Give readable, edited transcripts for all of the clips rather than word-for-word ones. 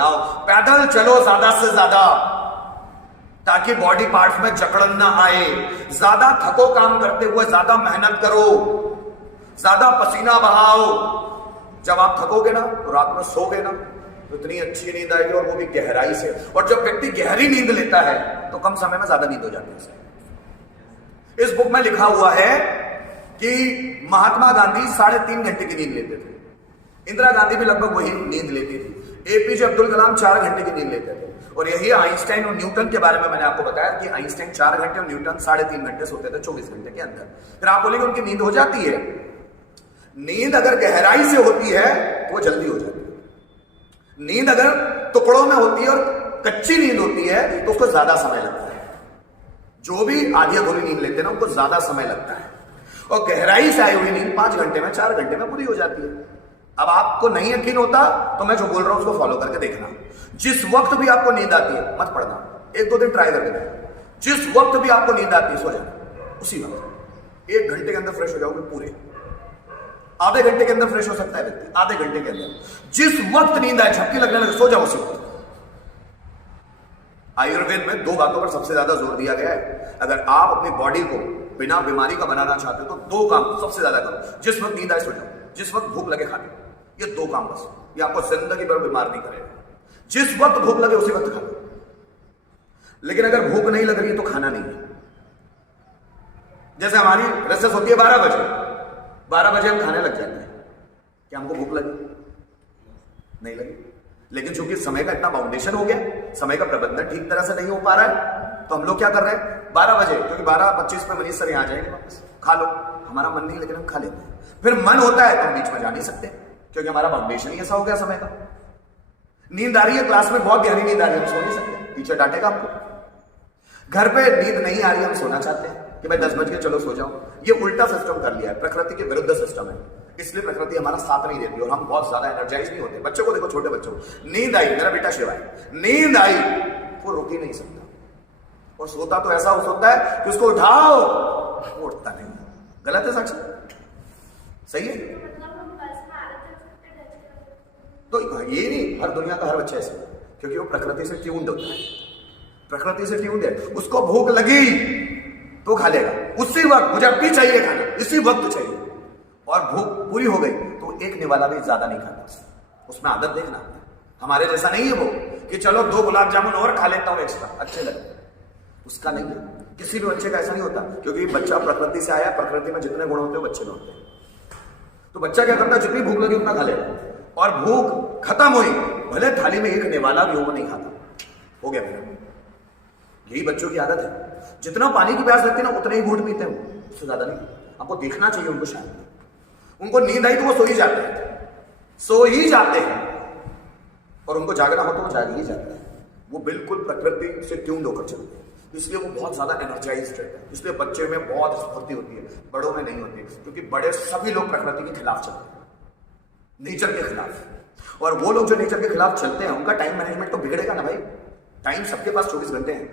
बनाओ, पैदल चलो ज्यादा से ज्यादा, ताकि बॉडी पार्ट्स में जकड़न ना आए। ज्यादा थको काम करते हुए, ज्यादा मेहनत करो, ज्यादा पसीना बहाओ। जब आप थकोगे ना तो रात में सोगे ना तो इतनी अच्छी नींद आएगी, और वो भी गहराई से। और जब व्यक्ति गहरी नींद लेता है तो कम समय में ज्यादा नींद हो जाती है। इस बुक में लिखा हुआ है कि महात्मा गांधी 3.5 घंटे की नींद लेते थे, इंदिरा गांधी भी लगभग वही नींद लेती थी, एपीजे अब्दुल कलाम 4 घंटे की नींद लेते थे। और यही आइंस्टाइन और न्यूटन के बारे में मैंने आपको बताया कि आइंस्टाइन 4 घंटे और न्यूटन 3.5 घंटे सोते थे 24 घंटे के अंदर। फिर आप बोलेंगे उनकी नींद हो जाती है। नींद अगर गहराई से होती है तो वो जल्दी हो जाती है। नींद अगर टुकड़ों में होती है और कच्ची नींद होती है तो उसको ज्यादा समय लगता है। जो भी आधी अधूरी नींद लेते हैं ना उनको ज्यादा समय लगता है, और गहराई से आई हुई नींद 5 घंटे में, 4 घंटे में पूरी हो जाती है। अब आपको नहीं यकीन होता तो मैं जो बोल रहा हूं उसको फॉलो करके देखना। जिस वक्त भी आपको नींद आती है मत पढ़ना, 1-2 दिन ट्राई करके देखना। जिस वक्त भी आपको नींद आती है सो जाना, उसी वक्त 1 घंटे के अंदर फ्रेश हो जाओगे पूरे। आधे घंटे के अंदर फ्रेश हो सकता है व्यक्ति, आधे घंटे के अंदर। जिस वक्त नींद आए, झपकी लगने लगे, सो जाओ उसी वक्त। आयुर्वेद में 2 बातों पर सबसे ज्यादा जोर दिया गया है। अगर आप अपनी बॉडी को बिना बीमारी का बनाना चाहते हो तो 2 काम सबसे ज्यादा करो। जिस वक्त नींद आए सो जाओ, जिस वक्त भूख लगे खा लो। ये 2 काम बस, ये आपको जिंदगी भर बीमार नहीं करेगा। जिस वक्त भूख लगे उसी वक्त खा लो, लेकिन अगर भूख नहीं लग रही है तो खाना नहीं है। जैसे हमारी रेसेस होती है 12 बजे, 12 बजे हम खाने लग जाते हैं, क्या हमको भूख लगी? नहीं लगी। लेकिन चूंकि समय का इतना बाउंडेशन हो गया, समय का प्रबंधन ठीक तरह से नहीं हो पा रहा है, तो हम लोग क्या कर रहे हैं 12 बजे, क्योंकि 12:25 में मनीष सर यहाँ आ जाएंगे वापस, खा लो। हमारा मन नहीं, लेकिन हम खा लेते हैं। फिर मन होता है तो हम बीच में जा नहीं सकते, क्योंकि हमारा बाउंडेशन ही ऐसा हो गया समय का। नींद आ रही है, क्लास में बहुत गहरी नींद आ रही है, हम सो नहीं सकते, टीचर डांटेगा हमको। घर पे नींद नहीं आ रही है, हम सोना चाहते हैं कि भाई 10 बज गए चलो सो जाओ। ये उल्टा सिस्टम कर लिया है, प्रकृति के विरुद्ध सिस्टम है, इसलिए प्रकृति हमारा साथ नहीं देती और हम बहुत ज्यादा एनर्जाइज नहीं होते। बच्चों को देखो, छोटे बच्चों को नींद आई, मेरा बेटा शिवा है, नींद आई वो रुक ही नहीं सकता, और सोता तो ऐसा हो सोता है कि उसको उठाओ वो उठता नहीं। गलत है साक्षी? सही है? तो ये नहीं, हर दुनिया का हर बच्चा ऐसे, क्योंकि वो प्रकृति से ट्यून्ड होता है, प्रकृति से ट्यून्ड है। उसको भूख लगी तो खा लेगा उसी वक्त, मुझे अब भी चाहिए खाना, इसी वक्त चाहिए। और भूख पूरी हो गई तो एक निवाला भी ज्यादा नहीं खाता। उसमें आदत देखना, हमारे जैसा नहीं है वो कि चलो 2 गुलाब जामुन और खा लेता हूं एक्स्ट्रा, अच्छे लगे, उसका नहीं है। किसी भी बच्चे का ऐसा नहीं होता, क्योंकि बच्चा प्रकृति से आया, प्रकृति में जितने गुण होते हैं बच्चे में होते हैं। तो बच्चा क्या करता है, जितनी भूख लगी उतना खा लेगा, और भूख खत्म हुई भले थाली में एक निवाला भी हो वो नहीं खाता, हो गया मेरा। यही बच्चों की आदत है, जितना पानी की प्यास लगती है ना उतना ही घूंट पीते हैं, उससे ज्यादा नहीं। आपको देखना चाहिए उनको, शायद उनको नींद आई तो वो सो ही जाते हैं, सो ही जाते हैं, और उनको जागना हो तो वो जाग ही जाते हैं। वो बिल्कुल प्रकृति से ट्यून्ड होकर चलते हैं, इसलिए वो बहुत ज्यादा एनर्जाइज्ड रहते हैं। इसलिए बच्चे में बहुत स्फूर्ति होती है, बड़ों में नहीं होती, क्योंकि बड़े सभी लोग प्रकृति के खिलाफ चलते हैं, नेचर के खिलाफ। और वो लोग जो नेचर के खिलाफ चलते हैं उनका टाइम मैनेजमेंट तो बिगड़ेगा ना भाई। टाइम सबके पास 24 घंटे हैं,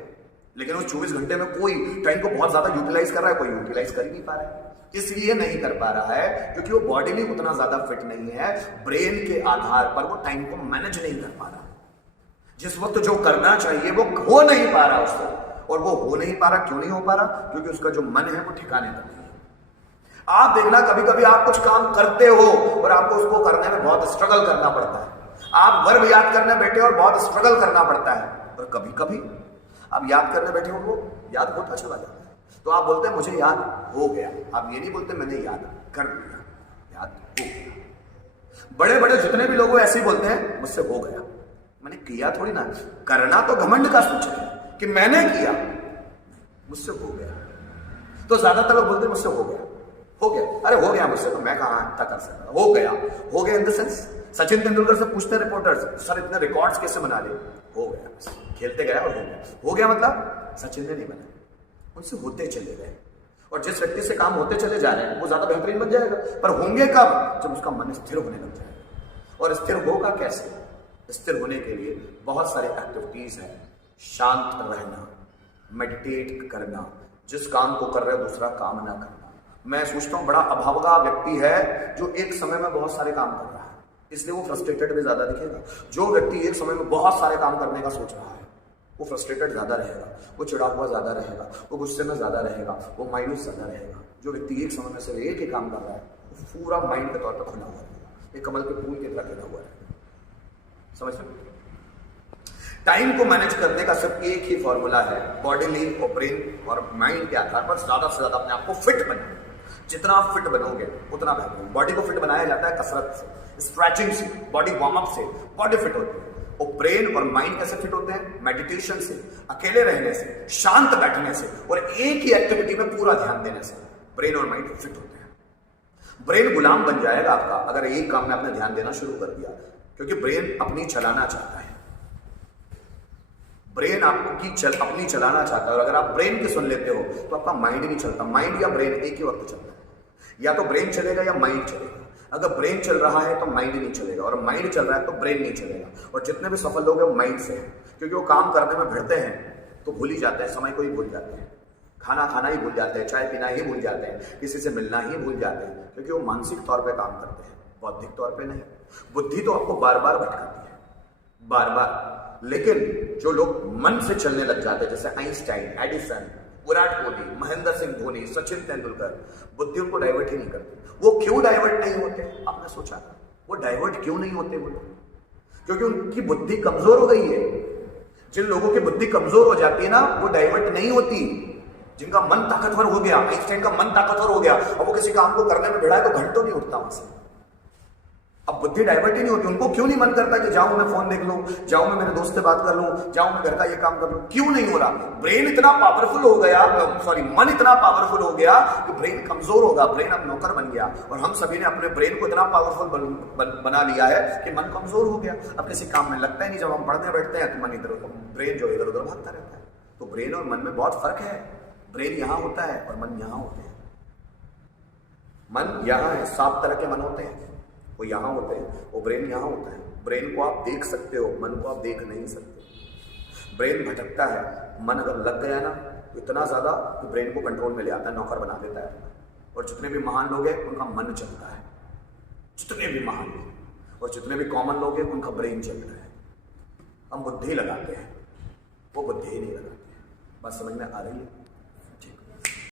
लेकिन उस 24 घंटे में कोई टाइम को बहुत ज्यादा यूटिलाइज कर रहा है, कोई यूटिलाइज कर ही नहीं पा रहा है। इसलिए नहीं कर पा रहा है क्योंकि वो बॉडी में उतना ज्यादा फिट नहीं है, ब्रेन के आधार पर वो टाइम को मैनेज नहीं कर पा रहा। जिस वक्त जो करना चाहिए वो हो नहीं पा रहा उससे, और वो हो नहीं पा रहा, क्यों नहीं हो पा रहा? क्योंकि उसका जो मन है वो ठिकाने पर नहीं है। आप देखना, कभी कभी आप कुछ काम करते हो और आपको उसको करने में बहुत स्ट्रगल करना पड़ता है। आप वर्ब याद करने बैठे और बहुत स्ट्रगल करना पड़ता है, और कभी कभी आप याद करने बैठे हो वो याद होता चला जाता है, तो आप बोलते हैं मुझे याद हो गया। आप ये नहीं बोलते मैंने याद कर लिया, याद हो गया। बड़े बड़े जितने भी लोग ऐसे ही बोलते हैं मुझसे हो गया, मैंने किया थोड़ी ना। करना तो घमंड का सूचक है कि मैंने किया, मुझसे हो गया। तो ज्यादातर लोग बोलते हैं मुझसे हो गया, हो गया। अरे हो गया मुझसे, तो मैं कहां इतना कर सकता? हो गया, हो गया in the sense Sachin Tendulkar से पूछते हैं रिपोर्टर्स, सर इतने रिकॉर्ड्स कैसे बना लिए? हो गया, खेलते गया और हो गया। हो गया मतलब सचिन ने नहीं बनाया, उनसे होते चले गए। और जिस व्यक्ति से काम होते चले जा रहे हैं वो ज्यादा बेहतरीन बन जाएगा, पर होंगे कब? जब उसका मन स्थिर होने लग जाएगा। और स्थिर होगा कैसे? स्थिर होने के लिए बहुत सारे एक्टिविटीज हैं। शांत रहना, मेडिटेट करना, जिस काम को कर रहे हो दूसरा काम ना करना। मैं सोचता हूं बड़ा अभागा व्यक्ति है जो एक समय में बहुत सारे काम कर रहा है। इसलिए वो फ्रस्ट्रेटेड भी ज्यादा दिखेगा। जो व्यक्ति एक समय में बहुत सारे काम करने का सोच रहा है वो फ्रस्ट्रेटेड ज्यादा रहेगा, वो चिड़ा हुआ ज्यादा रहेगा, वो गुस्से में ज्यादा रहेगा, वो मायूस ज्यादा रहेगा। जो व्यक्ति एक समय में सिर्फ एक ही काम कर रहा है वो पूरा माइंड के तौर पर खुला हुआ रहेगा, एक कमल के फूल की तरह खुला हुआ रहेगा। समझ में? टाइम को मैनेज करने का सिर्फ एक ही फॉर्मूला है, बॉडीली और ब्रेन और माइंड के आधार पर ज्यादा से ज्यादा अपने आप को फिट बनाओ। जितना आप फिट बनोगे उतना बेहतर। बॉडी को फिट बनाया जाता है कसरत से, स्ट्रेचिंग से, बॉडी वार्म अप से बॉडी फिट होती है। और ब्रेन और माइंड कैसे फिट होते हैं? मेडिटेशन से, अकेले रहने से, शांत बैठने से और एक ही एक्टिविटी में पूरा ध्यान देने से ब्रेन और माइंड फिट होते हैं। ब्रेन गुलाम बन जाएगा आपका अगर एक काम में आपने ध्यान देना शुरू कर दिया, क्योंकि ब्रेन अपनी चलाना चाहता है। ब्रेन आपकी अपनी चलाना चाहता है और अगर आप ब्रेन की सुन लेते हो तो आपका माइंड नहीं चलता। माइंड या ब्रेन एक ही वक्त चलता है, या तो ब्रेन चलेगा या माइंड चलेगा। अगर ब्रेन चल रहा है तो माइंड नहीं चलेगा और माइंड चल रहा है तो ब्रेन नहीं चलेगा। और जितने भी सफल लोग हैं वो माइंड से हैं, क्योंकि वो काम करने में भिड़ते हैं तो भूल ही जाते हैं, समय को ही भूल जाते हैं, खाना खाना ही भूल जाते हैं, चाय पीना ही भूल जाते हैं, किसी से मिलना ही भूल जाते हैं, क्योंकि वो मानसिक तौर पर काम करते हैं, बौद्धिक तौर पर नहीं। बुद्धि तो आपको बार बार भटकाती है, बार बार। लेकिन जो लोग मन से चलने लग जाते हैं, जैसे आइंस्टाइन, एडिसन, विराट कोहली, महेंद्र सिंह धोनी, सचिन तेंदुलकर, बुद्धि उनको डाइवर्ट ही नहीं करती। वो क्यों डाइवर्ट नहीं होते? आपने सोचा वो डाइवर्ट क्यों नहीं होते? वो लोग क्योंकि उनकी बुद्धि कमजोर हो गई है। जिन लोगों की बुद्धि कमजोर हो जाती है ना, वो डाइवर्ट नहीं होती। जिनका मन ताकतवर हो गया, आइंस्टाइन का मन ताकतवर हो गया और वो किसी काम को करने में भिड़ा है तो घंटों नहीं उठता वहां से। अब बुद्धि डाइवर्ट ही नहीं होती। उनको क्यों नहीं मन करता कि जाऊं मैं फोन देख लूं, जाऊं मैं मेरे दोस्त से बात कर लूं, जाऊं मैं घर का ये काम कर लूं? क्यों नहीं हो रहा? ब्रेन इतना पावरफुल हो गया, मन इतना पावरफुल हो गया कि ब्रेन कमजोर होगा, ब्रेन अब नौकर बन गया। और हम सभी ने अपने ब्रेन को इतना पावरफुल बना लिया है कि मन कमजोर हो गया। अब किसी काम में लगता ही नहीं। जब हम पढ़ने बैठते हैं तो मन इधर ब्रेन जो इधर उधर भागता रहता है। तो ब्रेन और मन में बहुत फर्क है। ब्रेन यहां होता है और मन यहां होते हैं। मन यहां है, 7 तरह के मन होते हैं, वो यहां होते हैं, वो ब्रेन यहां होता है। ब्रेन को आप देख सकते हो, मन को आप देख नहीं सकते। ब्रेन भटकता है, मन अगर लग गया ना तो इतना ज्यादा कि ब्रेन को कंट्रोल में ले आता है, नौकर बना देता है। और जितने भी महान लोग हैं उनका मन चलता है, जितने भी महान लोग, और जितने भी कॉमन लोग हैं उनका ब्रेन चलता है। हम बुद्धि लगाते हैं, वो बुद्धि ही नहीं लगाते। बात समझ में आ रही है?